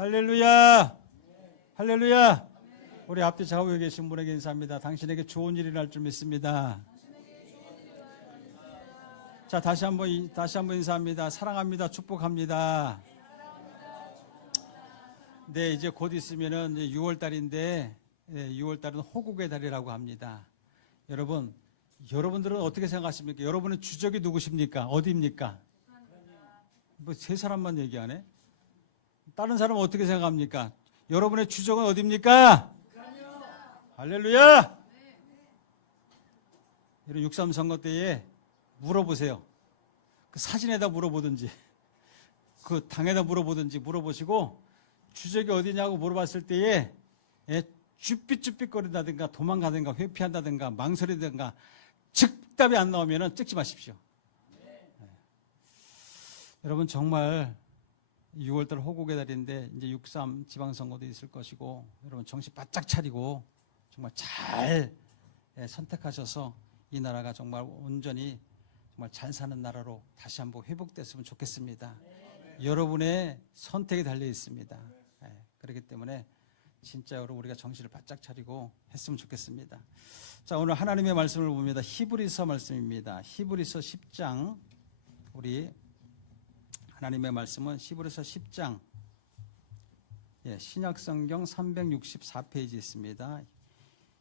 할렐루야! 할렐루야! 우리 앞뒤 좌우에 계신 분에게 인사합니다. 당신에게 좋은 일이 날 줄 믿습니다. 자, 다시 한번 인사합니다. 사랑합니다. 축복합니다. 네, 이제 곧 있으면은 6월 달인데 6월 달은 호국의 달이라고 합니다. 여러분들은 어떻게 생각하십니까? 여러분의 주적이 누구십니까? 어디입니까? 뭐 세 사람만 얘기하네. 다른 사람은 어떻게 생각합니까? 여러분의 주적은 어디입니까? 할렐루야! 이런 6.3 선거 때에 물어보세요. 그 사진에다 물어보든지 그 당에다 물어보시고 주적이 어디냐고 물어봤을 때에 쭈삣쭈삣거린다든가 도망가든가 회피한다든가 망설이든가 즉답이 안 나오면 찍지 마십시오. 여러분 정말 6월달 호국의 달인데 이제 6.3 지방선거도 있을 것이고 여러분 정신 바짝 차리고 정말 잘 선택하셔서 이 나라가 정말 온전히 정말 잘 사는 나라로 다시 한번 회복됐으면 좋겠습니다. 여러분의 선택이 달려 있습니다. 그렇기 때문에 진짜 여러분 우리가 정신을 바짝 차리고 했으면 좋겠습니다. 자, 오늘 하나님의 말씀을 봅니다. 히브리서 말씀입니다. 히브리서 10장 우리 하나님의 말씀은 히브리서 10장 신약성경 364페이지 있습니다.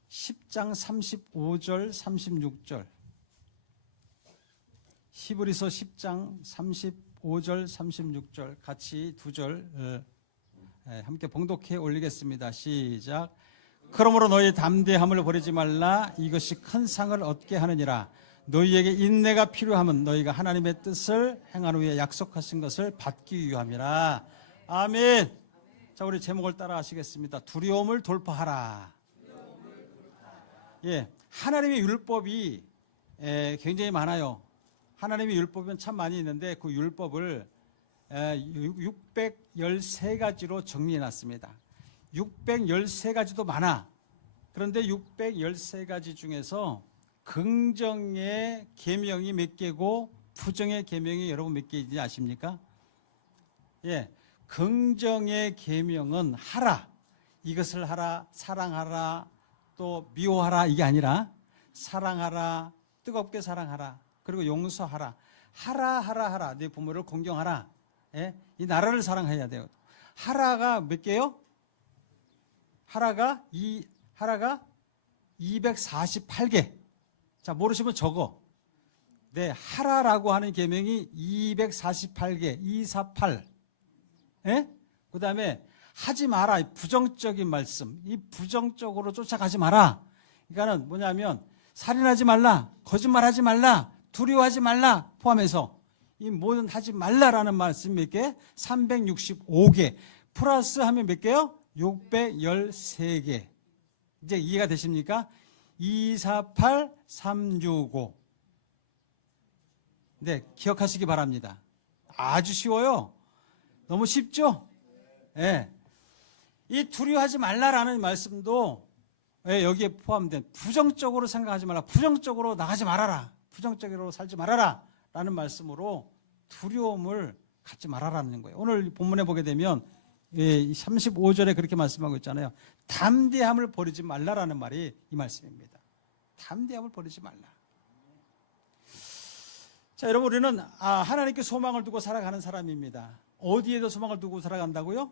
10장 35절 36절 히브리서 10장 35절 36절 같이 두 절 함께 봉독해 올리겠습니다. 시작. 그러므로 너희 담대함을 버리지 말라. 이것이 큰 상을 얻게 하느니라. 너희에게 인내가 필요함은 너희가 하나님의 뜻을 행한 후에 약속하신 것을 받기 위함이라. 아멘. 자, 우리 제목을 따라 하시겠습니다. 두려움을 돌파하라. 하나님의 율법이 굉장히 많아요. 하나님의 율법은 참 많이 있는데 그 율법을 613가지로 정리해놨습니다. 613가지도 많아. 그런데 613가지 중에서 긍정의 계명이 몇 개고 부정의 계명이 여러분 몇 개인지 아십니까? 긍정의 계명은 하라. 이것을 하라. 사랑하라. 또 미워하라. 이게 아니라 사랑하라. 뜨겁게 사랑하라. 그리고 용서하라. 하라. 네 부모를 공경하라. 이 나라를 사랑해야 돼요. 하라가 몇 개요? 하라가 248개. 자, 모르시면 적어. 네, 하라라고 하는 계명이 248개, 248. 그 다음에 하지 마라. 부정적인 말씀. 이 부정적으로 쫓아가지 마라. 그러니까는 뭐냐면 살인하지 말라, 거짓말하지 말라, 두려워하지 말라 포함해서 이 모든 하지 말라라는 말씀 몇 개? 365개. 플러스 하면 몇 개요? 613개. 이제 이해가 되십니까? 248, 365. 네, 기억하시기 바랍니다. 아주 쉬워요. 너무 쉽죠? 이 두려워하지 말라라는 말씀도 여기에 포함된 부정적으로 생각하지 말라. 부정적으로 나가지 말아라. 부정적으로 살지 말아라. 라는 말씀으로 두려움을 갖지 말아라는 거예요. 오늘 본문에 보게 되면 35절에 그렇게 말씀하고 있잖아요. 담대함을 버리지 말라라는 말이 이 말씀입니다. 담대함을 버리지 말라. 자, 여러분 우리는 하나님께 소망을 두고 살아가는 사람입니다. 어디에도 소망을 두고 살아간다고요?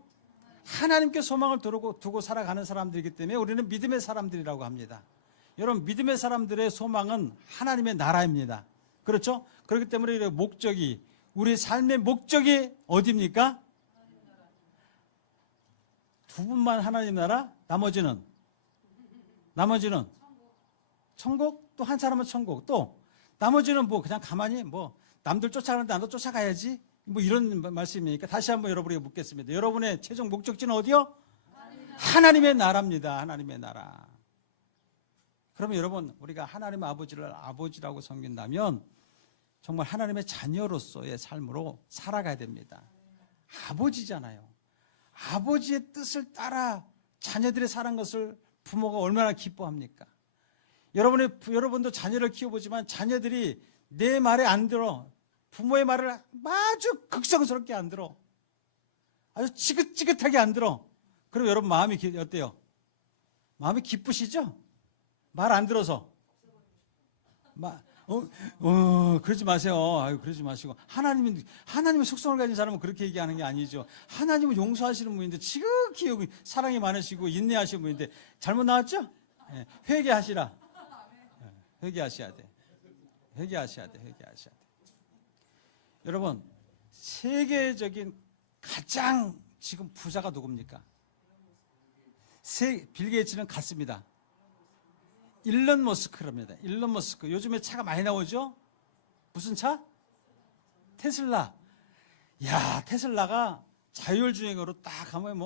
하나님께 소망을 두고 살아가는 사람들이기 때문에 우리는 믿음의 사람들이라고 합니다. 여러분 믿음의 사람들의 소망은 하나님의 나라입니다. 그렇죠? 그렇기 때문에 우리 삶의 목적이 어디입니까? 두 분만 하나님 나라, 나머지는 천국, 또 한 사람은 천국, 또 나머지는 그냥 가만히 남들 쫓아가는데 나도 쫓아가야지 이런 말씀이니까 다시 한번 여러분에게 묻겠습니다. 여러분의 최종 목적지는 어디요? 하나님의 나라입니다. 하나님의 나라. 그러면 여러분 우리가 하나님 아버지를 아버지라고 섬긴다면 정말 하나님의 자녀로서의 삶으로 살아가야 됩니다. 아버지잖아요. 아버지의 뜻을 따라 자녀들이 사는 것을 부모가 얼마나 기뻐합니까? 여러분도 자녀를 키워보지만 자녀들이 내 말에 안 들어. 부모의 말을 아주 극성스럽게 안 들어. 아주 지긋지긋하게 안 들어. 그럼 여러분 마음이 어때요? 마음이 기쁘시죠? 말 안 들어서. 그러지 마세요. 아유, 그러지 마시고. 하나님의 속성을 가진 사람은 그렇게 얘기하는 게 아니죠. 하나님은 용서하시는 분인데, 지극히 여기 사랑이 많으시고, 인내하시는 분인데, 잘못 나왔죠? 네, 회개하시라. 네, 회개하셔야 돼. 회개하셔야 돼. 회개하셔야 돼. 여러분, 세계적인 가장 지금 부자가 누굽니까? 빌 게이츠는 같습니다. 일론 머스크랍니다. 일론 머스크. 요즘에 차가 많이 나오죠? 무슨 차? 테슬라. 야, 테슬라가 자율주행으로 딱 가면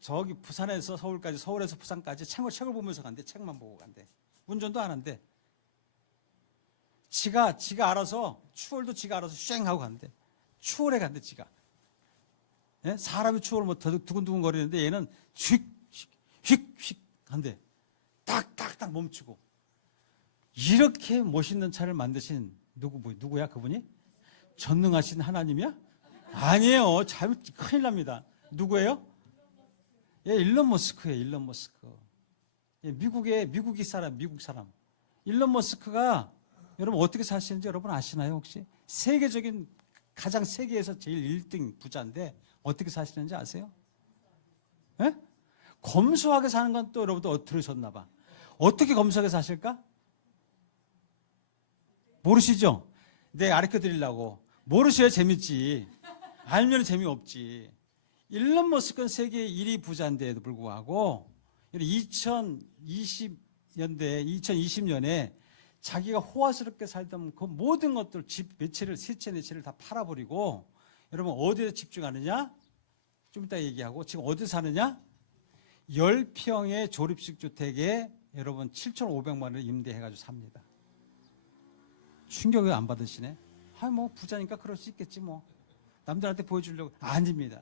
저기 부산에서 서울까지, 서울에서 부산까지 책을 보면서 간대. 책만 보고 간대. 운전도 안 한대. 지가 알아서, 추월도 지가 알아서 쉥하고 간대. 추월해 간대, 지가. 예? 사람이 추월 두근두근 거리는데 얘는 휙휙 한대. 딱딱딱 멈추고. 이렇게 멋있는 차를 만드신 누구야 그분이? 전능하신 하나님이야? 아니에요. 큰일 납니다. 누구예요? 예, 일론 머스크예요. 일론 머스크. 예, 미국 사람. 일론 머스크가 여러분 어떻게 사시는지 여러분 아시나요 혹시? 가장 세계에서 제일 1등 부자인데 어떻게 사시는지 아세요? 예? 검소하게 사는 건 또 여러분도 들으셨나 봐. 어떻게 검소하게 사실까? 모르시죠? 내가 가르쳐 드리려고. 모르셔야 재밌지. 알면 재미없지. 일론 머스크는 세계 1위 부자인데도 불구하고 2020년에 자기가 호화스럽게 살던 그 모든 것들, 집 몇 채를, 세 채, 네 채를 다 팔아버리고, 여러분 어디에 집중하느냐? 좀 이따 얘기하고, 지금 어디 사느냐? 10평의 조립식 주택에 여러분 7,500만 원을 임대해가지고 삽니다. 충격을 안 받으시네? 부자니까 그럴 수 있겠지 뭐. 남들한테 보여주려고. 아닙니다.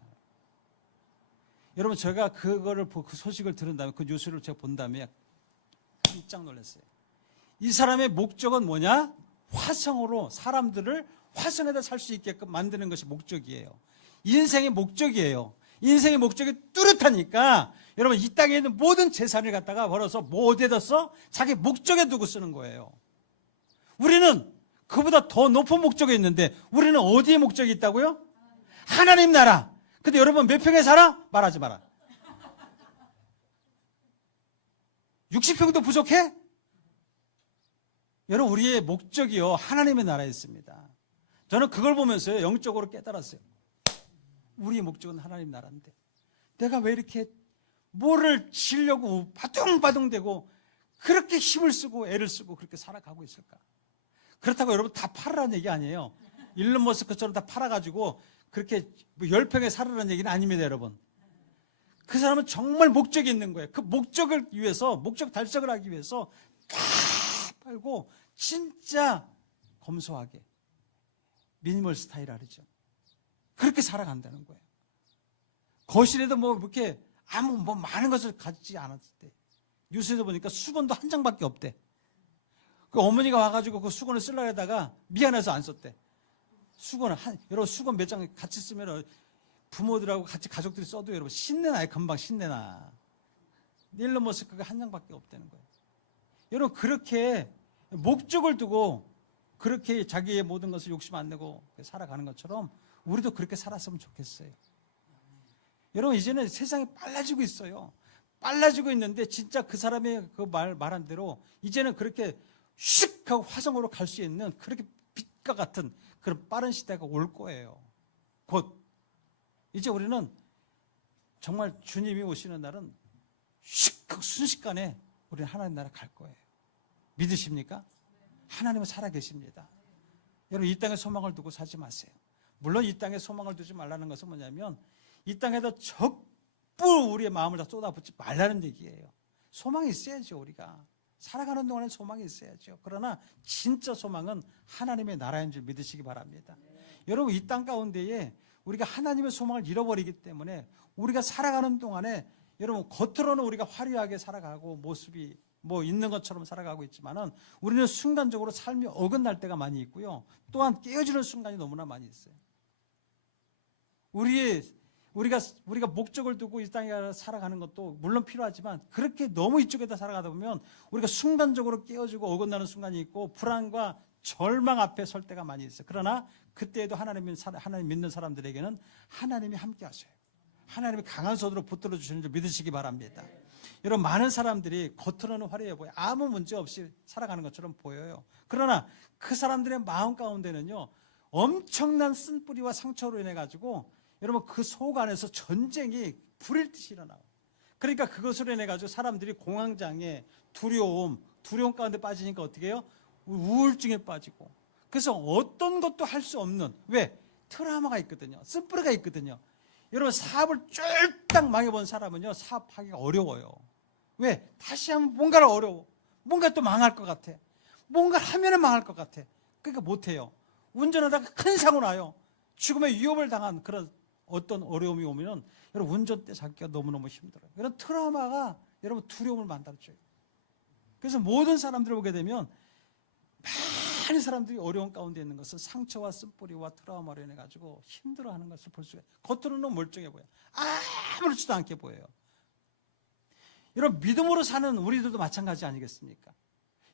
여러분 제가 그 소식을 들은 다음에, 그 뉴스를 제가 본 다음에 깜짝 놀랐어요. 이 사람의 목적은 뭐냐? 화성으로 사람들을 화성에다 살 수 있게끔 만드는 것이 목적이에요. 인생의 목적이에요. 인생의 목적이 뚜렷하니까 여러분 이 땅에 있는 모든 재산을 갖다가 벌어서 어디에다 써? 자기 목적에 두고 쓰는 거예요. 우리는 그보다 더 높은 목적이 있는데 우리는 어디에 목적이 있다고요? 하나님 나라. 근데 여러분 몇 평에 살아? 말하지 마라. 60평도 부족해? 여러분 우리의 목적이요 하나님의 나라에 있습니다. 저는 그걸 보면서요 영적으로 깨달았어요. 우리의 목적은 하나님 나라인데 내가 왜 이렇게 뭐를 지려고 바둥바둥대고 그렇게 힘을 쓰고 애를 쓰고 그렇게 살아가고 있을까? 그렇다고 여러분 다 팔으라는 얘기 아니에요. 일론 머스크처럼 다 팔아가지고 그렇게 10평에 살으라는 얘기는 아닙니다, 여러분. 그 사람은 정말 목적이 있는 거예요. 그 목적을 위해서, 목적 달성을 하기 위해서 다 팔고 진짜 검소하게 미니멀 스타일 알죠? 그렇게 살아간다는 거예요. 거실에도 이렇게 많은 것을 가지지 않았을 때 뉴스에서 보니까 수건도 한 장밖에 없대. 그 어머니가 와가지고 그 수건을 쓰려고 하다가 미안해서 안 썼대. 여러분 수건 몇 장 같이 쓰면 부모들하고 같이 가족들이 써도 여러분 신내나요? 금방 신내나. 일론 머스크가 한 장밖에 없다는 거예요. 여러분 그렇게 목적을 두고 그렇게 자기의 모든 것을 욕심 안 내고 살아가는 것처럼 우리도 그렇게 살았으면 좋겠어요. 여러분 이제는 세상이 빨라지고 있어요. 빨라지고 있는데 진짜 그 사람의 그 말한 대로 이제는 그렇게 슉 하고 화성으로 갈 수 있는 그렇게 빛과 같은 그런 빠른 시대가 올 거예요. 곧 이제 우리는 정말 주님이 오시는 날은 슉 하고 순식간에 우리는 하나님 나라 갈 거예요. 믿으십니까? 하나님은 살아계십니다. 여러분 이 땅에 소망을 두고 살지 마세요. 물론 이 땅에 소망을 두지 말라는 것은 뭐냐면 이 땅에다 전부 우리의 마음을 다 쏟아붓지 말라는 얘기예요. 소망이 있어야죠. 우리가 살아가는 동안에 소망이 있어야죠. 그러나 진짜 소망은 하나님의 나라인 줄 믿으시기 바랍니다. 여러분 이 땅 가운데에 우리가 하나님의 소망을 잃어버리기 때문에 우리가 살아가는 동안에 여러분 겉으로는 우리가 화려하게 살아가고 모습이 있는 것처럼 살아가고 있지만은 우리는 순간적으로 삶이 어긋날 때가 많이 있고요. 또한 깨어지는 순간이 너무나 많이 있어요. 우리의 우리가 목적을 두고 이 땅에 살아가는 것도 물론 필요하지만 그렇게 너무 이쪽에다 살아가다 보면 우리가 순간적으로 깨어지고 어긋나는 순간이 있고 불안과 절망 앞에 설 때가 많이 있어요. 그러나 그때에도 하나님 믿는 사람들에게는 하나님이 함께 하셔요. 하나님이 강한 손으로 붙들어 주시는 줄 믿으시기 바랍니다. 여러분, 많은 사람들이 겉으로는 화려해 보여요. 아무 문제 없이 살아가는 것처럼 보여요. 그러나 그 사람들의 마음 가운데는요, 엄청난 쓴뿌리와 상처로 인해 가지고 여러분 그 속 안에서 전쟁이 불일 듯이 일어나요. 그러니까 그것으로 인해 가지고 사람들이 공황장애, 두려움 가운데 빠지니까 어떻게 해요? 우울증에 빠지고. 그래서 어떤 것도 할 수 없는, 왜? 트라우마가 있거든요. 쓴뿌리가 있거든요. 여러분, 사업을 쫄딱 망해본 사람은요, 사업하기가 어려워요. 왜? 다시 하면 뭔가를 어려워. 뭔가 또 망할 것 같아. 뭔가 하면은 망할 것 같아. 그러니까 못해요. 운전하다가 큰 사고 나요. 죽음의 위협을 당한 그런 어떤 어려움이 오면은 여러분 운전대 잡기가 너무너무 힘들어요. 이런 트라우마가 여러분 두려움을 만들어줘요. 그래서 모든 사람들을 보게 되면 많은 사람들이 어려운 가운데 있는 것은 상처와 쓴뿌리와 트라우마로 인해 가지고 힘들어하는 것을 볼 수가 있어요. 겉으로는 멀쩡해 보여요. 아무렇지도 않게 보여요. 여러분, 믿음으로 사는 우리들도 마찬가지 아니겠습니까?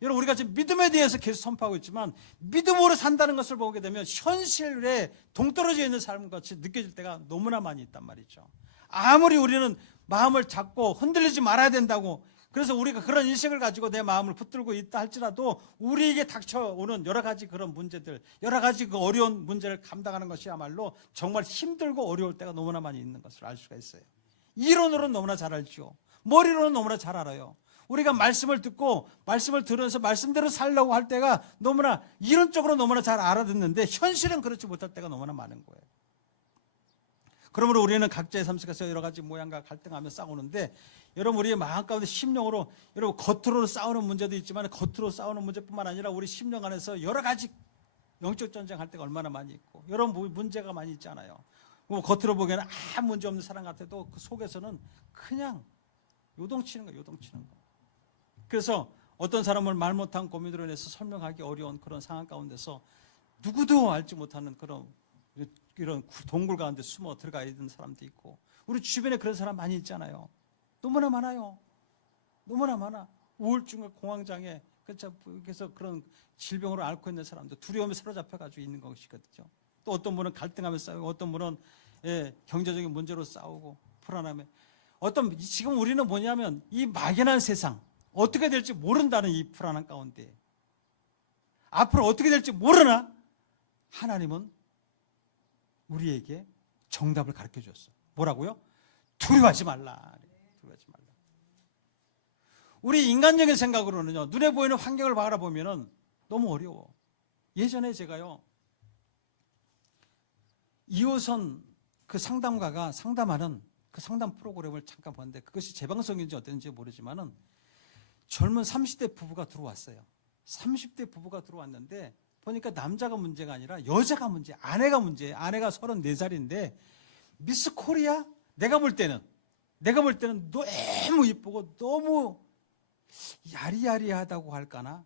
여러분, 우리가 지금 믿음에 대해서 계속 선포하고 있지만 믿음으로 산다는 것을 보게 되면 현실에 동떨어져 있는 삶같이 느껴질 때가 너무나 많이 있단 말이죠. 아무리 우리는 마음을 잡고 흔들리지 말아야 된다고, 그래서 우리가 그런 인식을 가지고 내 마음을 붙들고 있다 할지라도 우리에게 닥쳐오는 여러 가지 그런 문제들, 여러 가지 그 어려운 문제를 감당하는 것이야말로 정말 힘들고 어려울 때가 너무나 많이 있는 것을 알 수가 있어요. 이론으로는 너무나 잘 알죠. 머리로는 너무나 잘 알아요. 우리가 말씀을 듣고 말씀을 들으면서 말씀대로 살려고 할 때가 너무나 이론적으로 너무나 잘 알아듣는데 현실은 그렇지 못할 때가 너무나 많은 거예요. 그러므로 우리는 각자의 삶 속에서 여러 가지 모양과 갈등하며 싸우는데, 여러분, 우리의 마음 가운데 심령으로, 여러분, 겉으로 싸우는 문제도 있지만 겉으로 싸우는 문제뿐만 아니라 우리 심령 안에서 여러 가지 영적 전쟁할 때가 얼마나 많이 있고, 여러분 문제가 많이 있잖아요. 뭐 겉으로 보기에는 아무 문제 없는 사람 같아도 그 속에서는 그냥 요동치는 거예요. 요동치는 거. 그래서 어떤 사람을 말 못한 고민으로 인해서 설명하기 어려운 그런 상황 가운데서 누구도 알지 못하는 그런 이런 동굴 가운데 숨어 들어가 있는 사람도 있고, 우리 주변에 그런 사람 많이 있잖아요. 너무나 많아요. 너무나 많아. 우울증과 공황장애, 그래서 그런 질병으로 앓고 있는 사람도 두려움에 사로잡혀가지고 있는 것이거든요. 또 어떤 분은 갈등하며 싸우고, 어떤 분은 경제적인 문제로 싸우고 불안함에. 지금 우리는 뭐냐면 이 막연한 세상, 어떻게 될지 모른다는 이 불안한 가운데 앞으로 어떻게 될지 모르나 하나님은 우리에게 정답을 가르쳐 주었어요. 뭐라고요? 두려워하지 말라. 두려워하지 말라. 우리 인간적인 생각으로는요, 눈에 보이는 환경을 바라보면은 너무 어려워. 예전에 제가요, 2호선 그 상담가가 상담하는 그 상담 프로그램을 잠깐 봤는데, 그것이 재방송인지 어땠는지 모르지만은 젊은 30대 부부가 들어왔어요. 30대 부부가 들어왔는데 보니까 남자가 문제가 아니라 여자가 문제, 아내가 문제예요. 아내가 34살인데 미스 코리아? 내가 볼 때는 너무 이쁘고 너무 야리야리하다고 할까나?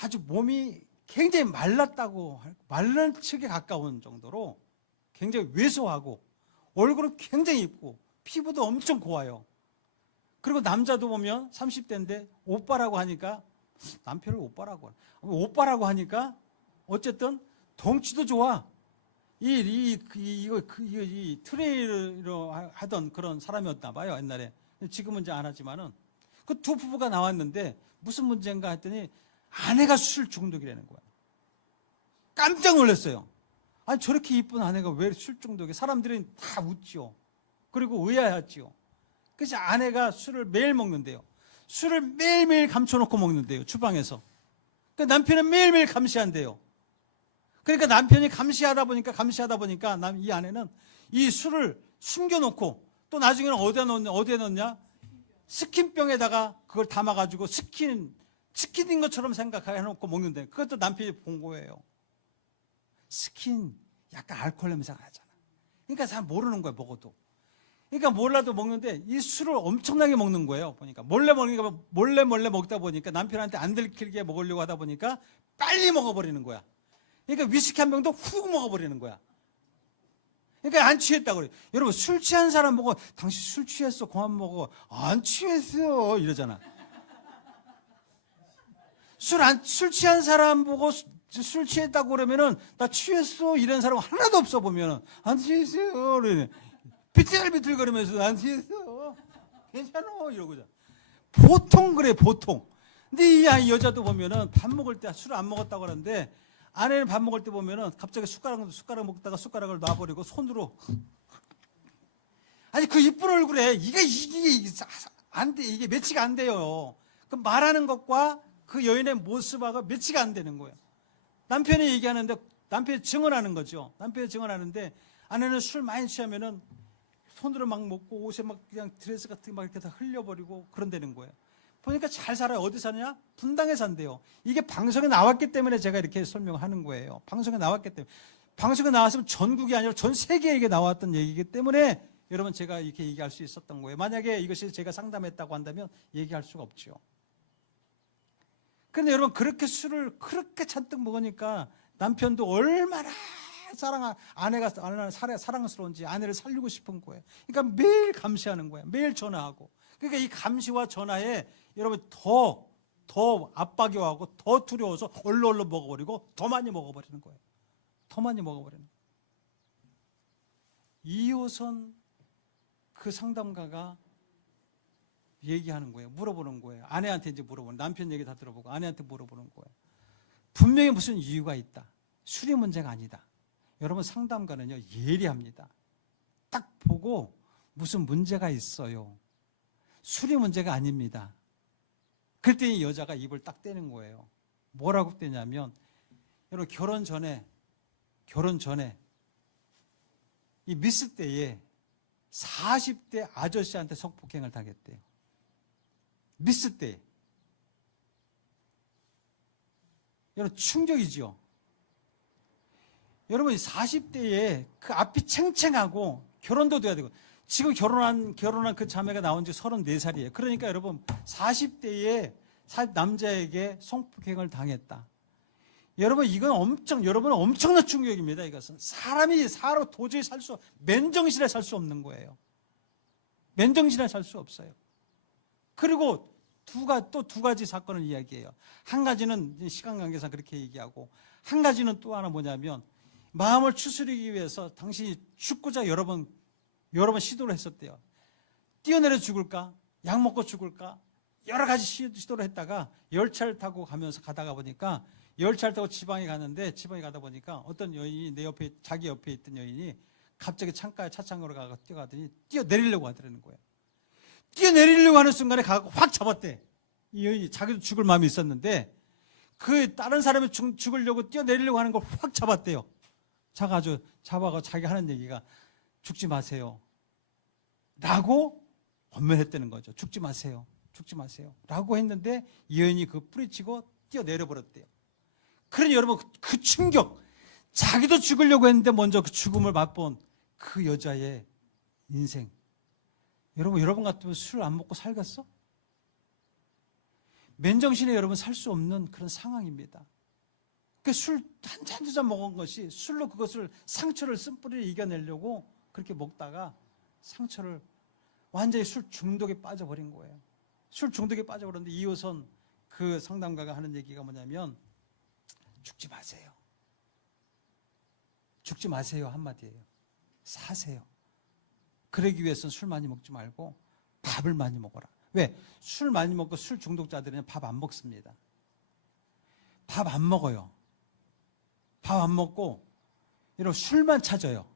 아주 몸이 굉장히 말른 척에 가까운 정도로 굉장히 왜소하고, 얼굴은 굉장히 이쁘고 피부도 엄청 고와요. 그리고 남자도 보면 30대인데 오빠라고 하니까, 남편을 오빠라고 하니까 어쨌든 덩치도 좋아. 이 트레이너 하던 그런 사람이었나 봐요, 옛날에. 지금은 이제 안 하지만은. 그 두 부부가 나왔는데 무슨 문제인가 했더니 아내가 술 중독이라는 거야. 깜짝 놀랐어요. 아니, 저렇게 이쁜 아내가 왜 술 중독이야? 사람들은 다 웃지요. 그리고 의아해하지요. 그래서 아내가 술을 매일 먹는데요. 술을 매일매일 감춰놓고 먹는데요, 주방에서. 그러니까 남편은 매일매일 감시한대요. 그러니까 남편이 감시하다 보니까 이 아내는 이 술을 숨겨놓고, 또 나중에는 어디에 넣냐? 스킨병에다가 그걸 담아가지고 스킨인 것처럼 생각해놓고 먹는데, 그것도 남편이 본 거예요. 스킨, 약간 알코올 냄새가 나잖아. 그러니까 잘 모르는 거예요, 먹어도. 그러니까 몰라도 먹는데 이 술을 엄청나게 먹는 거예요. 보니까 몰래 먹다 보니까 남편한테 안 들키게 먹으려고 하다 보니까 빨리 먹어버리는 거야. 그러니까 위스키 한 병도 훅 먹어버리는 거야. 그러니까 안 취했다고 그래요. 여러분 술 취한 사람 보고 당신 술 취했어 그만 먹어. 안 취했어 이러잖아. 술 취한 사람 보고 술 취했다고 그러면은 나 취했어 이런 사람 하나도 없어 보면은 안 취했어요 그러네. 비틀비틀거리면서 안 취했어 괜찮아 이러고 자. 보통 그래 보통. 근데 이 여자도 보면은 밥 먹을 때 술 안 먹었다고 하는데 아내는 밥 먹을 때 보면은 갑자기 숟가락 먹다가 숟가락을 놔버리고 손으로 아니 그 이쁜 얼굴에 이게 안 돼. 이게 매치가 안 돼요. 그 말하는 것과 그 여인의 모습하고 매치가 안 되는 거예요. 남편이 얘기하는데 남편이 증언하는 거죠. 남편이 증언하는데 아내는 술 많이 취하면은 손으로 막 먹고 옷에 막 그냥 드레스 같은 거 막 이렇게 다 흘려버리고 그런다는 거예요. 보니까 잘 살아요. 어디 사냐? 분당에 산대요. 이게 방송에 나왔기 때문에 제가 이렇게 설명하는 거예요. 방송에 나왔기 때문에. 방송에 나왔으면 전국이 아니라 전 세계에 이게 나왔던 얘기이기 때문에 여러분 제가 이렇게 얘기할 수 있었던 거예요. 만약에 이것이 제가 상담했다고 한다면 얘기할 수가 없죠. 그런데 여러분 그렇게 술을 그렇게 잔뜩 먹으니까 남편도 얼마나 아내가 사랑스러운지 아내를 살리고 싶은 거예요. 그러니까 매일 감시하는 거예요. 매일 전화하고. 그러니까 이 감시와 전화에 여러분 더 압박이 와고 더 두려워서 얼른 먹어버리고 더 많이 먹어버리는 거예요. 더 많이 먹어버리는 거예요. 이호선 그 상담가가 얘기하는 거예요. 물어보는 거예요. 아내한테 이제 물어보는 남편 얘기 다 들어보고 아내한테 물어보는 거예요. 분명히 무슨 이유가 있다. 술이 문제가 아니다. 여러분 상담가는요 예리합니다. 딱 보고 무슨 문제가 있어요. 술이 문제가 아닙니다. 그랬더니 여자가 입을 딱 떼는 거예요. 뭐라고 떼냐면 여러분 결혼 전에 이 미스 때에 40대 아저씨한테 성폭행을 당했대요. 미스 때. 여러분 충격이죠. 여러분 40대에 그 앞이 챙챙하고 결혼도 돼야 되고 지금 결혼한 그 자매가 나온 지 34살이에요. 그러니까 여러분 40대에 남자에게 성폭행을 당했다. 여러분 이건 엄청난 충격입니다. 이것은 사람이 도저히 맨정신에 살 수 없는 거예요. 맨정신에 살 수 없어요. 그리고 또 두 가지 사건을 이야기해요. 한 가지는 시간 관계상 그렇게 얘기하고 한 가지는 또 하나 뭐냐면 마음을 추스리기 위해서 당신이 죽고자 여러 번 시도를 했었대요. 뛰어내려 죽을까? 약 먹고 죽을까? 여러 가지 시도를 했다가 열차를 타고 가다가 보니까 열차를 타고 지방에 가다 보니까 어떤 여인이 자기 옆에 있던 여인이 갑자기 창가에 차창으로 뛰어가더니 뛰어내리려고 하더라는 거예요. 뛰어내리려고 하는 순간에 가서 확 잡았대. 이 여인이 자기도 죽을 마음이 있었는데 그 다른 사람이 죽으려고 뛰어내리려고 하는 걸 확 잡았대요. 잡아가지고 자기 하는 얘기가 죽지 마세요. 라고 권면했다는 거죠. 죽지 마세요. 라고 했는데 이 여인이 그 뿌리치고 뛰어내려 버렸대요. 그러니 여러분 그 충격, 자기도 죽으려고 했는데 먼저 그 죽음을 맛본 그 여자의 인생. 여러분 같으면 술 안 먹고 살겠어? 맨정신에 여러분 살 수 없는 그런 상황입니다. 그 술 한 잔 두 잔 먹은 것이 술로 그것을 상처를 쓴뿌리를 이겨내려고 그렇게 먹다가 상처를 완전히 술 중독에 빠져버린 거예요. 술 중독에 빠져버렸는데 이호선 그 상담가가 하는 얘기가 뭐냐면 죽지 마세요 한마디예요. 사세요. 그러기 위해서는 술 많이 먹지 말고 밥을 많이 먹어라. 왜? 술 많이 먹고 술 중독자들은 밥 안 먹습니다. 밥 안 먹어요. 밥 안 먹고 이런 술만 찾아요.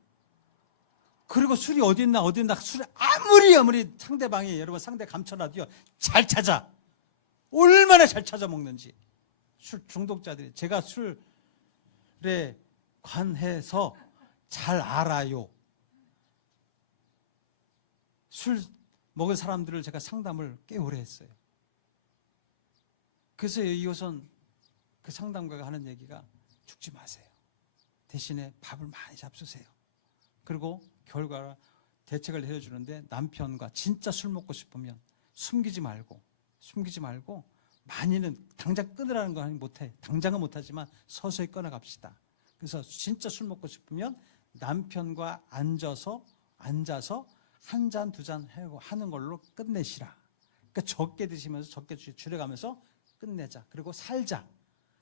그리고 술이 어디 있나 술이 아무리 상대방이 여러분 상대 감춰놔도요 잘 찾아. 얼마나 잘 찾아 먹는지. 술 중독자들이 제가 술에 관해서 잘 알아요. 술 먹은 사람들을 제가 상담을 꽤 오래 했어요. 그래서 이호선 그 상담가가 하는 얘기가 죽지 마세요. 대신에 밥을 많이 잡수세요. 그리고 결과로 대책을 해주는데 남편과 진짜 술 먹고 싶으면 숨기지 말고 많이는 당장 끊으라는 건 못해. 당장은 못하지만 서서히 끊어갑시다. 그래서 진짜 술 먹고 싶으면 남편과 앉아서 한 잔, 두 잔 하는 걸로 끝내시라. 그러니까 적게 드시면서 적게 줄여가면서 끝내자. 그리고 살자.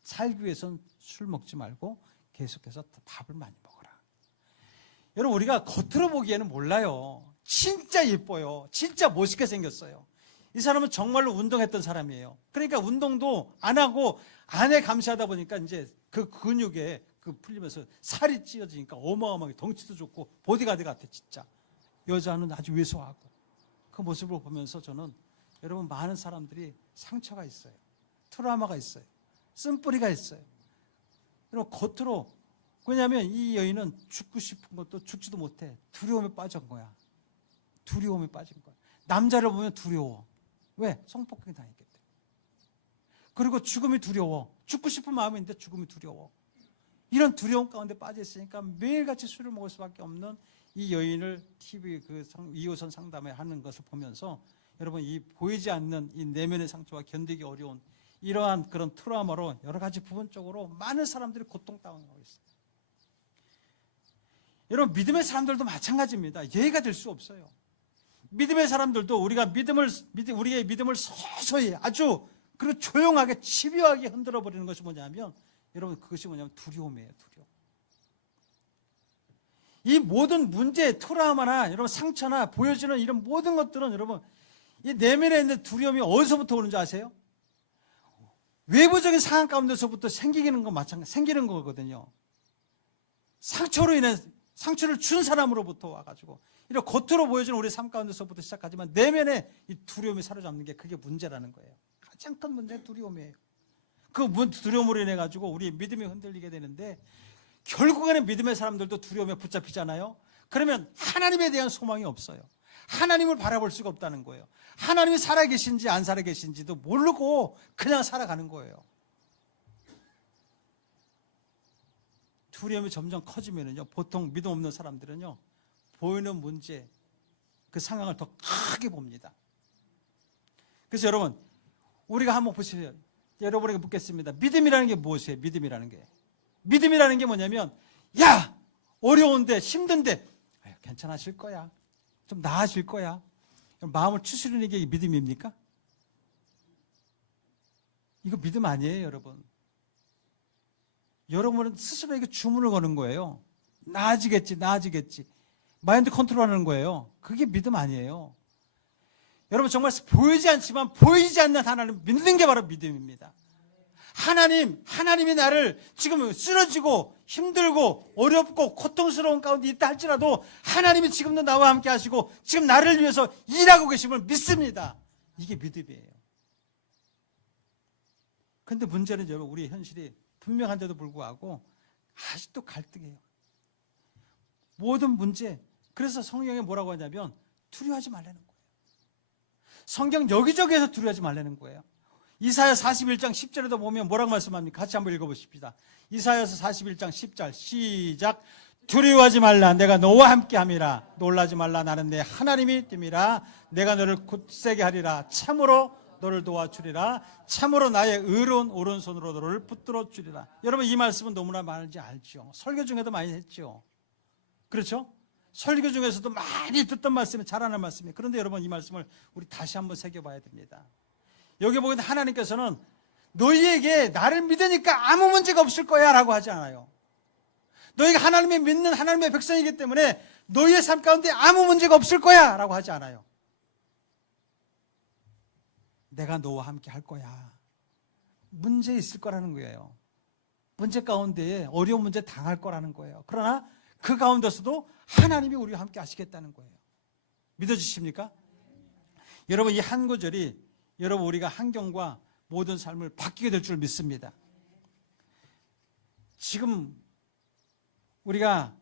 살기 위해서는 술 먹지 말고 계속해서 밥을 많이 먹어라. 여러분, 우리가 겉으로 보기에는 몰라요. 진짜 예뻐요. 진짜 멋있게 생겼어요. 이 사람은 정말로 운동했던 사람이에요. 그러니까 운동도 안 하고 안에 감시하다 보니까 이제 그 근육에 풀리면서 살이 찌어지니까 어마어마하게 덩치도 좋고 보디가드 같아 진짜. 여자는 아주 왜소하고. 그 모습을 보면서 저는 여러분, 많은 사람들이 상처가 있어요. 트라우마가 있어요. 쓴뿌리가 있어요. 여러분, 겉으로, 왜냐하면 이 여인은 죽고 싶은 것도 죽지도 못해. 두려움에 빠진 거야. 두려움에 빠진 거야. 남자를 보면 두려워. 왜? 성폭행 당했기 때문에. 그리고 죽음이 두려워. 죽고 싶은 마음인데 죽음이 두려워. 이런 두려움 가운데 빠져 있으니까 매일같이 술을 먹을 수밖에 없는 이 여인을 TV 2호선 상담회 하는 것을 보면서 여러분, 이 보이지 않는 이 내면의 상처와 견디기 어려운 이러한 그런 트라우마로 여러 가지 부분적으로 많은 사람들이 고통당하고 있어요. 여러분, 믿음의 사람들도 마찬가지입니다. 예의가 될 수 없어요. 믿음의 사람들도 우리의 믿음을 서서히 아주 그리고 조용하게 집요하게 흔들어 버리는 것이 뭐냐면, 여러분, 그것이 뭐냐면 두려움이에요. 두려움. 이 모든 문제, 트라우마나 여러분 상처나 보여지는 이런 모든 것들은 여러분, 이 내면에 있는 두려움이 어디서부터 오는지 아세요? 외부적인 상황 가운데서부터 생기는 거거든요. 상처를 준 사람으로부터 와가지고 이런 겉으로 보여지는 우리 삶 가운데서부터 시작하지만 내면에 이 두려움이 사로잡는 게 그게 문제라는 거예요. 가장 큰 문제는 두려움이에요. 그 두려움으로 인해 가지고 우리 믿음이 흔들리게 되는데, 결국에는 믿음의 사람들도 두려움에 붙잡히잖아요. 그러면 하나님에 대한 소망이 없어요. 하나님을 바라볼 수가 없다는 거예요. 하나님이 살아계신지 안 살아계신지도 모르고 그냥 살아가는 거예요. 두려움이 점점 커지면요, 보통 믿음 없는 사람들은요, 보이는 문제, 그 상황을 더 크게 봅니다. 그래서 여러분, 우리가 한번 보세요. 여러분에게 묻겠습니다. 믿음이라는 게 무엇이에요? 믿음이라는 게 뭐냐면, 야, 어려운데 힘든데 괜찮아질 거야, 좀 나아질 거야, 마음을 추스리는 게 믿음입니까? 이거 믿음 아니에요, 여러분. 여러분은 스스로에게 주문을 거는 거예요. 나아지겠지. 마인드 컨트롤하는 거예요. 그게 믿음 아니에요. 여러분, 정말 보이지 않지만 보이지 않는 하나님을 믿는 게 바로 믿음입니다. 하나님이 나를 지금 쓰러지고 힘들고 어렵고 고통스러운 가운데 있다 할지라도 하나님이 지금도 나와 함께 하시고 지금 나를 위해서 일하고 계심을 믿습니다. 이게 믿음이에요. 그런데 문제는 여러분, 우리 현실이 분명한데도 불구하고 아직도 갈등해요. 모든 문제. 그래서 성경에 뭐라고 하냐면 두려워하지 말라는 거예요. 성경 여기저기에서 두려워하지 말라는 거예요. 이사야 41장 10절에도 보면 뭐라고 말씀합니까? 같이 한번 읽어보십시다. 이사야서 41장 10절 시작. 두려워하지 말라, 내가 너와 함께함이라. 놀라지 말라, 나는 내 하나님이 됨이라. 내가 너를 굳세게 하리라. 참으로 너를 도와주리라. 참으로 나의 의로운 오른손으로 너를 붙들어 주리라. 여러분, 이 말씀은 너무나 많은지 알죠? 설교 중에도 많이 했죠. 그렇죠? 설교 중에서도 많이 듣던 말씀이, 잘 아는 말씀이에요. 그런데 여러분, 이 말씀을 우리 다시 한번 새겨봐야 됩니다. 여기 보면 하나님께서는 너희에게 나를 믿으니까 아무 문제가 없을 거야 라고 하지 않아요. 너희가 하나님을 믿는 하나님의 백성이기 때문에 너희의 삶 가운데 아무 문제가 없을 거야 라고 하지 않아요. 내가 너와 함께 할 거야. 문제 있을 거라는 거예요. 문제 가운데 어려운 문제 당할 거라는 거예요. 그러나 그 가운데서도 하나님이 우리와 함께 하시겠다는 거예요. 믿어주십니까? 여러분, 이 한 구절이 여러분, 우리가 환경과 모든 삶을 바뀌게 될 줄 믿습니다. 지금 우리가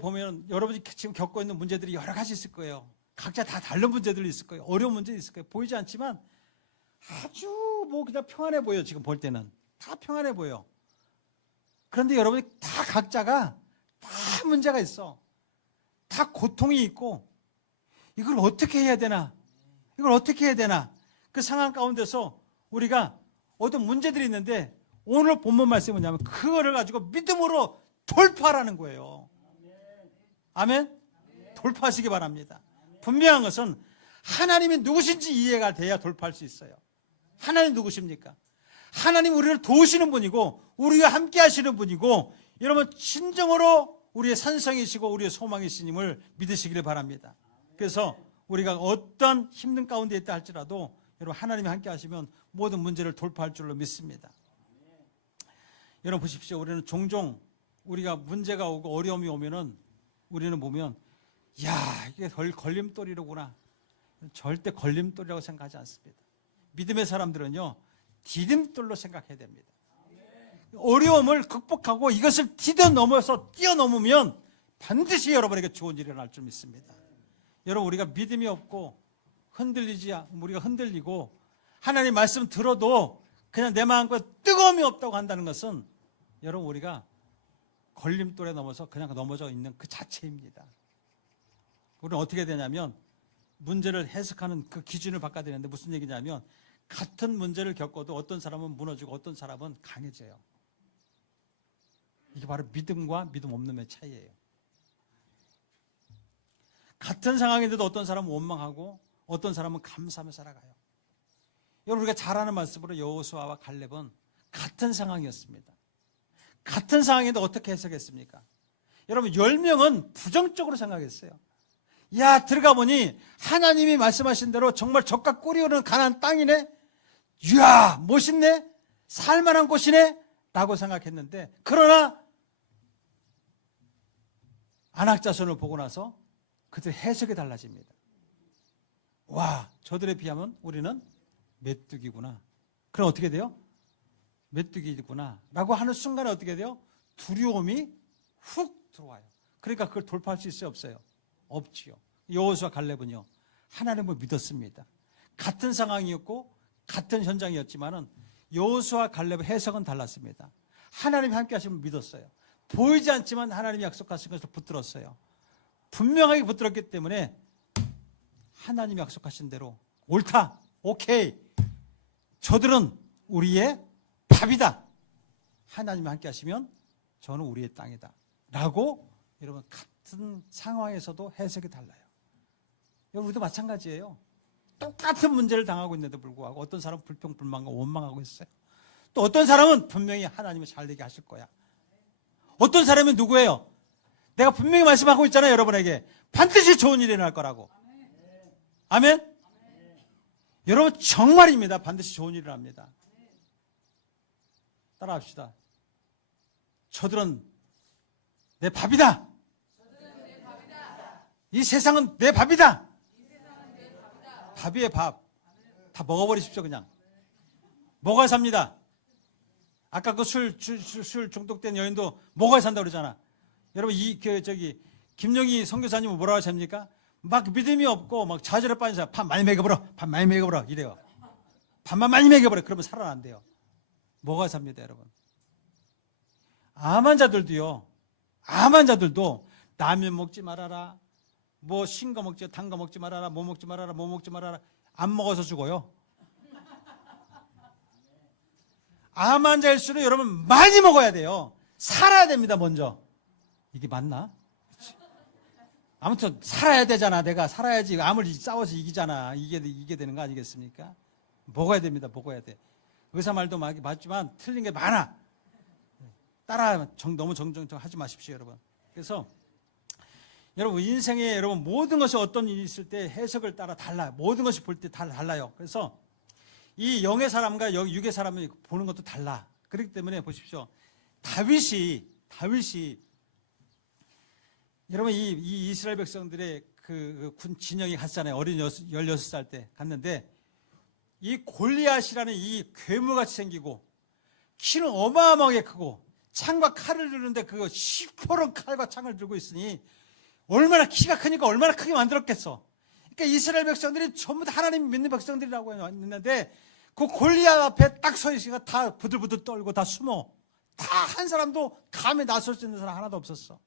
보면 여러분이 지금 겪고 있는 문제들이 여러 가지 있을 거예요. 각자 다 다른 문제들이 있을 거예요. 어려운 문제 있을 거예요. 보이지 않지만 아주 그냥 평안해 보여. 지금 볼 때는 다 평안해 보여. 그런데 여러분이 다 각자가 다 문제가 있어. 다 고통이 있고 이걸 어떻게 해야 되나? 그 상황 가운데서 우리가 어떤 문제들이 있는데 오늘 본문 말씀은 뭐냐면 그거를 가지고 믿음으로 돌파하라는 거예요. 아멘? 돌파하시기 바랍니다. 분명한 것은 하나님이 누구신지 이해가 돼야 돌파할 수 있어요. 하나님 누구십니까? 하나님 우리를 도우시는 분이고 우리와 함께 하시는 분이고 여러분 진정으로 우리의 산성이시고 우리의 소망이시님을 믿으시기를 바랍니다. 그래서 우리가 어떤 힘든 가운데 있다 할지라도 여러분 하나님이 함께 하시면 모든 문제를 돌파할 줄로 믿습니다. 여러분 보십시오. 우리는 종종 우리가 문제가 오고 어려움이 오면은 우리는 보면 야 이게 걸림돌이로구나. 절대 걸림돌이라고 생각하지 않습니다. 믿음의 사람들은요 디딤돌로 생각해야 됩니다. 어려움을 극복하고 이것을 뛰어넘어서 뛰어넘으면 반드시 여러분에게 좋은 일이 일어날 줄 믿습니다. 여러분 우리가 믿음이 없고 우리가 흔들리고 하나님 말씀 들어도 그냥 내 마음과 뜨거움이 없다고 한다는 것은 여러분 우리가 걸림돌에 넘어서 그냥 넘어져 있는 그 자체입니다. 우리는 어떻게 되냐면 문제를 해석하는 그 기준을 바꿔야 되는데 무슨 얘기냐면 같은 문제를 겪어도 어떤 사람은 무너지고 어떤 사람은 강해져요. 이게 바로 믿음과 믿음 없는의 차이예요. 같은 상황인데도 어떤 사람은 원망하고 어떤 사람은 감사하며 살아가요. 여러분 우리가 잘 아는 말씀으로 여호수아와 갈렙은 같은 상황이었습니다. 같은 상황인데 어떻게 해석했습니까? 여러분 10명은 부정적으로 생각했어요. 야 들어가 보니 하나님이 말씀하신 대로 정말 적과 꿀이 흐르는 가나안 땅이네. 이야 멋있네. 살만한 곳이네 라고 생각했는데 그러나 안악자손을 보고 나서 그들 해석이 달라집니다. 와 저들에 비하면 우리는 메뚜기구나. 그럼 어떻게 돼요? 메뚜기구나 라고 하는 순간에 어떻게 돼요? 두려움이 훅 들어와요. 그러니까 그걸 돌파할 수 있어요? 없어요? 없지요. 여호수아 갈렙은요 하나님을 믿었습니다. 같은 상황이었고 같은 현장이었지만은 여호수아 갈렙의 해석은 달랐습니다. 하나님이 함께 하시면 믿었어요. 보이지 않지만 하나님이 약속하신 것을 붙들었어요. 분명하게 붙들었기 때문에 하나님이 약속하신 대로 옳다, 오케이, 저들은 우리의 밥이다. 하나님이 함께 하시면 저는 우리의 땅이다 라고 여러분 같은 상황에서도 해석이 달라요. 여러분 우리도 마찬가지예요. 똑같은 문제를 당하고 있는데 불구하고 어떤 사람은 불평, 불만과 원망하고 있어요. 또 어떤 사람은 분명히 하나님이 잘되게 하실 거야. 어떤 사람은 누구예요? 내가 분명히 말씀하고 있잖아요. 여러분에게 반드시 좋은 일이 일어날 거라고. 아멘? 여러분 정말입니다. 반드시 좋은 일이 일어납니다. 따라합시다. 저들은 내 밥이다. 이 세상은 내 밥이다. 밥이에요, 밥. 다 먹어버리십시오, 그냥. 먹어야 삽니다. 아까 그 술 중독된 여인도 먹어야 산다고 그러잖아. 여러분, 김영희 선교사님은 뭐라고 하십니까? 막 믿음이 없고, 막 좌절에 빠진 사람, 밥 많이 먹여버려. 밥 많이 먹여버려. 이래요. 밥만 많이 먹여버려. 그러면 살아난대요. 먹어야 삽니다, 여러분. 암 환자들도요, 암 환자들도 라면 먹지 말아라. 뭐 신 거 먹지, 단 거 먹지 말아라. 뭐 먹지 말아라. 뭐 먹지 말아라. 안 먹어서 죽어요. 암 환자일수록 여러분 많이 먹어야 돼요. 살아야 됩니다, 먼저. 이게 맞나? 그치. 아무튼 살아야 되잖아. 내가 살아야지. 암을 싸워서 이기잖아. 이게 되는 거 아니겠습니까? 먹어야 됩니다. 먹어야 돼. 의사 말도 맞지만 틀린 게 많아. 너무 정정하지 마십시오, 여러분. 그래서 여러분 인생에 여러분 모든 것이 어떤 일이 있을 때 해석을 따라 달라요. 모든 것이 볼 때 달라요. 그래서 이 영의 사람과 육의 사람이 보는 것도 달라. 그렇기 때문에 보십시오. 다윗이 여러분 이 이스라엘 백성들의 그 군 진영에 갔잖아요. 어린 16살 때 갔는데 이 골리앗이라는 이 괴물같이 생기고 키는 어마어마하게 크고 창과 칼을 들는데 그 시퍼런 칼과 창을 들고 있으니 얼마나 키가 크니까 얼마나 크게 만들었겠어. 그러니까 이스라엘 백성들이 전부 다 하나님 믿는 백성들이라고 했는데 그 골리앗 앞에 딱 서 있으니까 다 부들부들 떨고 다 숨어. 다 한 사람도 감에 나설 수 있는 사람 하나도 없었어.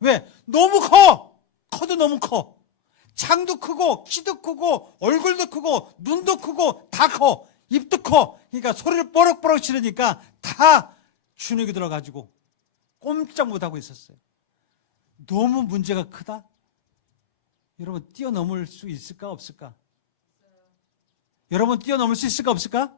왜? 너무 커. 커도 너무 커. 창도 크고 키도 크고 얼굴도 크고 눈도 크고 다 커. 입도 커. 그러니까 소리를 뽀록뽀록 지르니까 다 주눅이 들어가지고 꼼짝 못하고 있었어요. 너무 문제가 크다? 여러분 뛰어넘을 수 있을까 없을까? 여러분 뛰어넘을 수 있을까 없을까?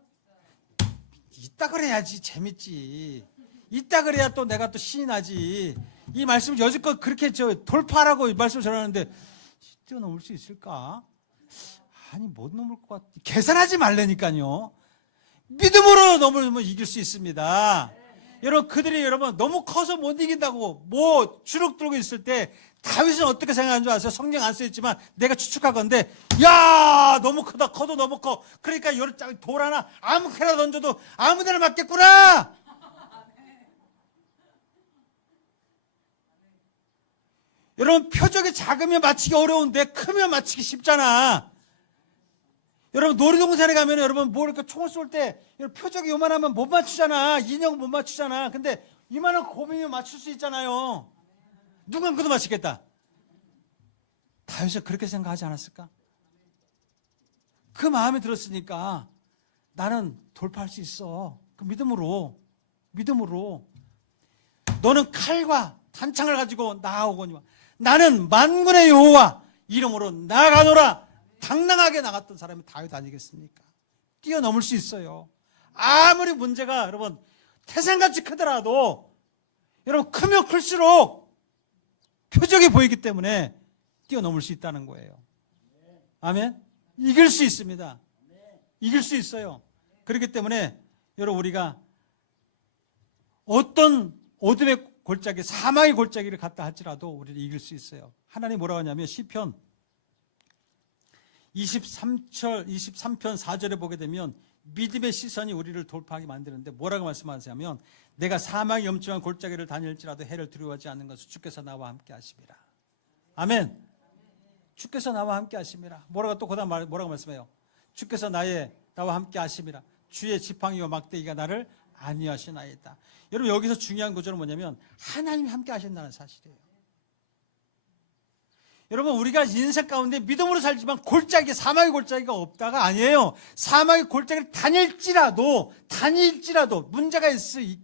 있다 그래야지 재밌지. 있다 그래야 또 내가 또 신이 나지. 이 말씀을 여지껏 그렇게 돌파하라고 말씀을 전하는데 뛰어넘을 수 있을까? 아니 못 넘을 것 같아. 계산하지 말라니까요. 믿음으로 넘으면 이길 수 있습니다. 여러분 그들이 여러분 너무 커서 못 이긴다고 뭐 주눅 들고 있을 때 다윗은 어떻게 생각하는 줄 아세요? 성경 안 써있지만 내가 추측하건대 야 너무 크다. 커도 너무 커. 그러니까 돌 하나 아무데나 던져도 아무데나 맞겠구나. 여러분 표적이 작으면 맞히기 어려운데 크면 맞히기 쉽잖아. 여러분 놀이동산에 가면 여러분 뭐 이렇게 총을 쏠 때 표적이 요만하면 못 맞추잖아. 인형 못 맞추잖아. 근데 이만한 곰이면 맞출 수 있잖아요. 누군 그도 맞히겠다. 다윗은 그렇게 생각하지 않았을까? 그 마음이 들었으니까 나는 돌파할 수 있어. 그 믿음으로 너는 칼과 단창을 가지고 나아오거니와 나는 만군의 여호와 이름으로 나아가노라. 당당하게 나갔던 사람이 다윗 아니겠습니까? 뛰어넘을 수 있어요. 아무리 문제가 여러분 태산같이 크더라도 여러분 크면 클수록 표적이 보이기 때문에 뛰어넘을 수 있다는 거예요. 아멘? 이길 수 있습니다. 이길 수 있어요. 그렇기 때문에 여러분 우리가 어떤 어둠의 골짜기, 사망의 골짜기를 갔다 할지라도 우리를 이길 수 있어요. 하나님 뭐라고 하냐면 시편 23편 4절에 보게 되면 믿음의 시선이 우리를 돌파하게 만드는데 뭐라고 말씀하시냐면 내가 사망이 엄청난 골짜기를 다닐지라도 해를 두려워하지 않는 것은 주께서 나와 함께 하심이라. 아멘. 주께서 나와 함께 하심이라. 뭐라고 말씀해요? 주께서 나와 함께 하심이라. 주의 지팡이와 막대기가 나를 안위하시나이다. 여러분 여기서 중요한 구절은 뭐냐면 하나님이 함께 하신다는 사실이에요. 여러분 우리가 인생 가운데 믿음으로 살지만 골짜기, 사망의 골짜기가 없다가 아니에요. 사망의 골짜기를 다닐지라도 문제가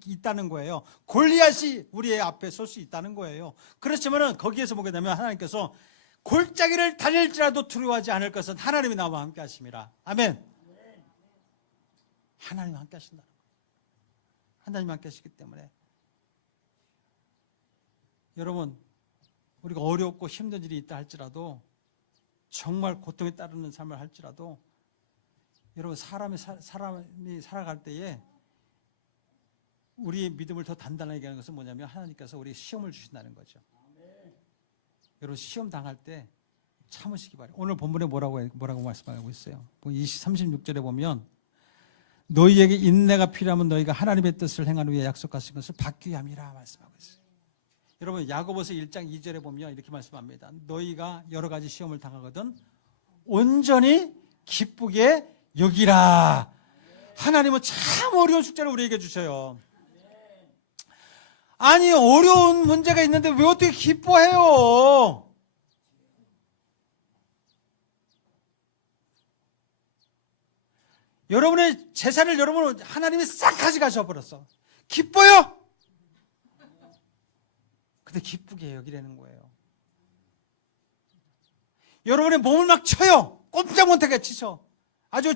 있다는 거예요. 골리앗이 우리의 앞에 설 수 있다는 거예요. 그렇지만 거기에서 보게 되면 하나님께서 골짜기를 다닐지라도 두려워하지 않을 것은 하나님이 나와 함께 하심이라. 아멘. 하나님이 함께 하신다는 거예요. 하나님이 함께 하시기 때문에 여러분 우리가 어렵고 힘든 일이 있다 할지라도 정말 고통에 따르는 삶을 할지라도 여러분 사람이 살아갈 때에 우리의 믿음을 더 단단하게 하는 것은 뭐냐면 하나님께서 우리에게 시험을 주신다는 거죠. 여러분 시험 당할 때 참으시기 바래요. 오늘 본문에 뭐라고 말씀하고 있어요? 36절에 보면 너희에게 인내가 필요하면 너희가 하나님의 뜻을 행한 후에 약속하신 것을 받기 위함이라 말씀하고 있어요. 여러분 야고보서 1장 2절에 보면 이렇게 말씀합니다. 너희가 여러 가지 시험을 당하거든 온전히 기쁘게 여기라. 하나님은 참 어려운 숙제를 우리에게 주셔요. 아니 어려운 문제가 있는데 왜 어떻게 기뻐해요? 여러분의 재산을 여러분 하나님이 싹 가져가셔 버렸어. 기뻐요? 근데 기쁘게 여기라는 거예요. 여러분의 몸을 막 쳐요. 꼼짝 못하게 치셔. 아주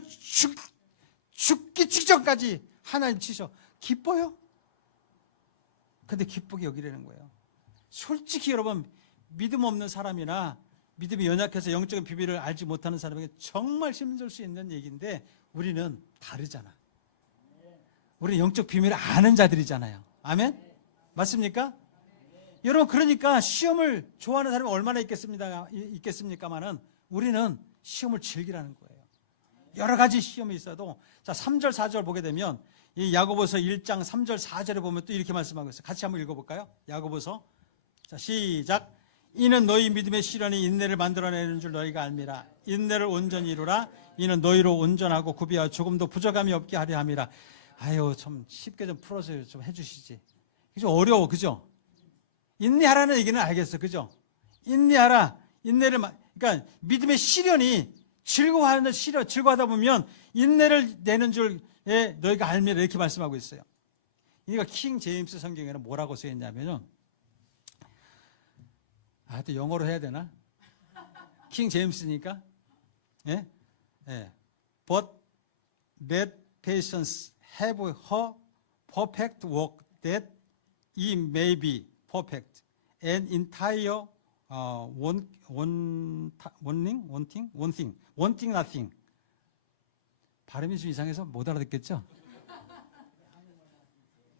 죽기 직전까지 하나님 치셔. 기뻐요? 근데 기쁘게 여기라는 거예요. 솔직히 여러분 믿음 없는 사람이나 믿음이 연약해서 영적인 비밀을 알지 못하는 사람에게 정말 힘들 수 있는 얘기인데 우리는 다르잖아. 우리는 영적 비밀을 아는 자들이잖아요. 아멘? 맞습니까? 여러분 그러니까 시험을 좋아하는 사람이 얼마나 있겠습니까마는 우리는 시험을 즐기라는 거예요. 여러 가지 시험이 있어도 자 3절 4절 보게 되면 이 야고보서 1장 3절 4절에 보면 또 이렇게 말씀하고 있어요. 같이 한번 읽어볼까요? 야고보서 자 시작. 이는 너희 믿음의 시련이 인내를 만들어내는 줄 너희가 알미라. 인내를 온전히 이루라. 이는 너희로 온전하고 구비하여 조금도 부족함이 없게 하려 함이라. 아유 좀 쉽게 좀 풀어서 좀 해주시지. 좀 어려워 그죠? 인내하라는 얘기는 알겠어 그죠? 인내하라. 그러니까 믿음의 시련이 즐거워하다 보면 인내를 내는 줄에 너희가 알미라 이렇게 말씀하고 있어요. 그러니까 킹 제임스 성경에는 뭐라고 써있냐면요. 또 영어로 해야 되나? 킹 제임스니까. 예? 예. But let patience have her perfect work that it may be perfect and entire wanting nothing. 발음이 좀 이상해서 못 알아듣겠죠?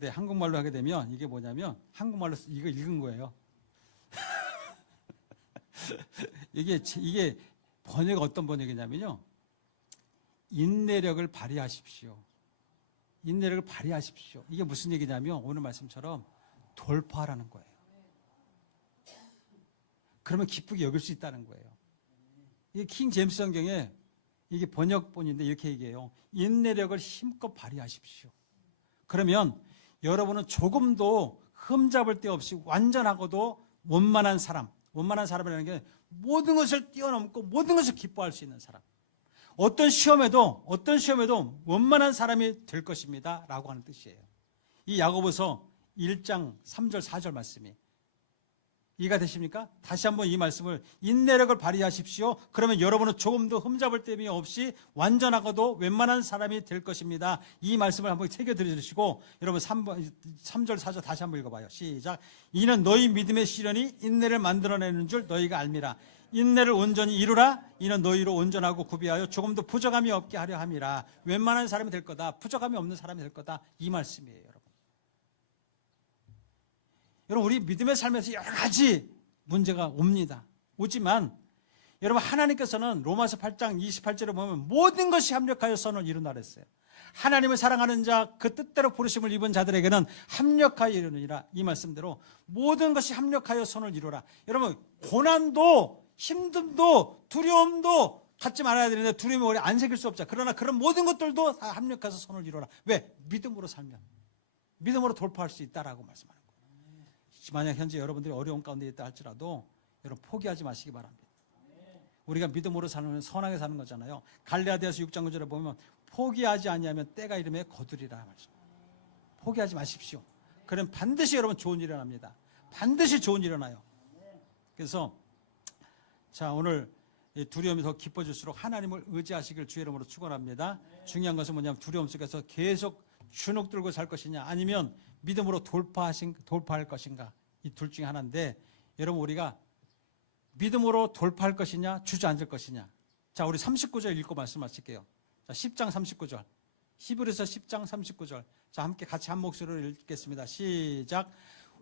네, 한국말로 하게 되면 이게 뭐냐면 한국말로 이거 읽은 거예요. 이게 번역 어떤 번역이냐면요. 인내력을 발휘하십시오. 인내력을 발휘하십시오. 이게 무슨 얘기냐면 오늘 말씀처럼 돌파하라는 거예요. 그러면 기쁘게 여길 수 있다는 거예요. 이게 킹 제임스 성경에 이게 번역본인데 이렇게 얘기해요. 인내력을 힘껏 발휘하십시오. 그러면 여러분은 조금도 흠잡을 데 없이 완전하고도 원만한 사람이라는 게 모든 것을 뛰어넘고 모든 것을 기뻐할 수 있는 사람. 어떤 시험에도 원만한 사람이 될 것입니다. 라고 하는 뜻이에요. 이 야고보서 1장 3절 4절 말씀이 이해가 되십니까? 다시 한번 이 말씀을 인내력을 발휘하십시오. 그러면 여러분은 조금도 흠잡을 데이 없이 완전하고도 웬만한 사람이 될 것입니다. 이 말씀을 한번 새겨드리시고 여러분 3절 4절 다시 한번 읽어봐요. 시작. 이는 너희 믿음의 시련이 인내를 만들어내는 줄 너희가 알미라. 인내를 온전히 이루라. 이는 너희로 온전하고 구비하여 조금도 부족함이 없게 하려 함이라. 웬만한 사람이 될 거다. 부족함이 없는 사람이 될 거다. 이 말씀이에요. 여러분 우리 믿음의 삶에서 여러 가지 문제가 옵니다. 오지만 여러분 하나님께서는 로마서 8장 28절에 보면 모든 것이 합력하여 선을 이룬다 그랬어요. 하나님을 사랑하는 자 그 뜻대로 부르심을 입은 자들에게는 합력하여 이루느니라. 이 말씀대로 모든 것이 합력하여 선을 이루라. 여러분 고난도 힘듦도 두려움도 갖지 말아야 되는데 두려움이 오래 안 새길 수 없죠. 그러나 그런 모든 것들도 다 합력해서 선을 이루라. 왜? 믿음으로 살면 믿음으로 돌파할 수 있다라고 말씀하는 거예요. 만약 현재 여러분들이 어려운 가운데 있다 할지라도 여러분 포기하지 마시기 바랍니다. 우리가 믿음으로 사는 선하게 사는 거잖아요. 갈라디아서 6장 9절에 보면 포기하지 아니하면 때가 이름에 거두리라 말씀. 포기하지 마십시오. 그럼 반드시 여러분 좋은 일이 일어납니다. 반드시 좋은 일이 일어나요. 그래서 자 오늘 두려움이 더 깊어질수록 하나님을 의지하시길 주의 이름으로 축원합니다. 중요한 것은 뭐냐면 두려움 속에서 계속 주눅 들고 살 것이냐 아니면 믿음으로 돌파할 것인가 이 둘 중에 하나인데 여러분 우리가 믿음으로 돌파할 것이냐 주저앉을 것이냐. 자 우리 39절 읽고 말씀하실게요. 자 10장 39절 히브리서 10장 39절 자 함께 같이 한 목소리로 읽겠습니다. 시작.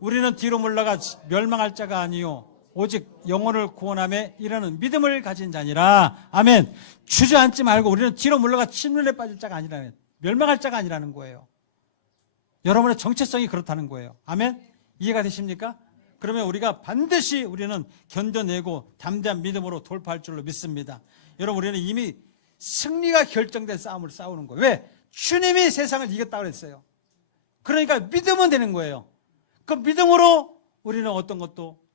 우리는 뒤로 물러가 멸망할 자가 아니요 오직 영혼을 구원함에 이르는 믿음을 가진 자니라. 아멘. 주저앉지 말고 우리는 뒤로 물러가 침륜에 빠질 자가 아니라는 멸망할 자가 아니라는 거예요. 여러분의 정체성이 그렇다는 거예요. 아멘. 이해가 되십니까? 그러면 우리가 반드시 우리는 견뎌내고 담대한 믿음으로 돌파할 줄로 믿습니다. 여러분 우리는 이미 승리가 결정된 싸움을 싸우는 거예요. 왜? 주님이 세상을 이겼다고 그랬어요. 그러니까 믿으면 되는 거예요. 그 믿음으로 우리는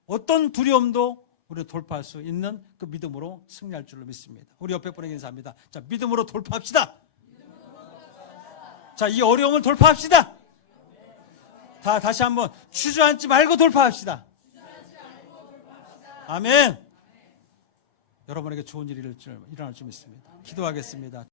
어떤 두려움도 우리는 돌파할 수 있는 그 믿음으로 승리할 줄로 믿습니다. 우리 옆에 분에게 인사합니다. 자, 믿음으로 돌파합시다. 자, 이 어려움을 돌파합시다. 다시 한번 주저앉지 말고 돌파합시다. 아멘. 여러분에게 좋은 일이 일어날 줄 믿습니다. 기도하겠습니다.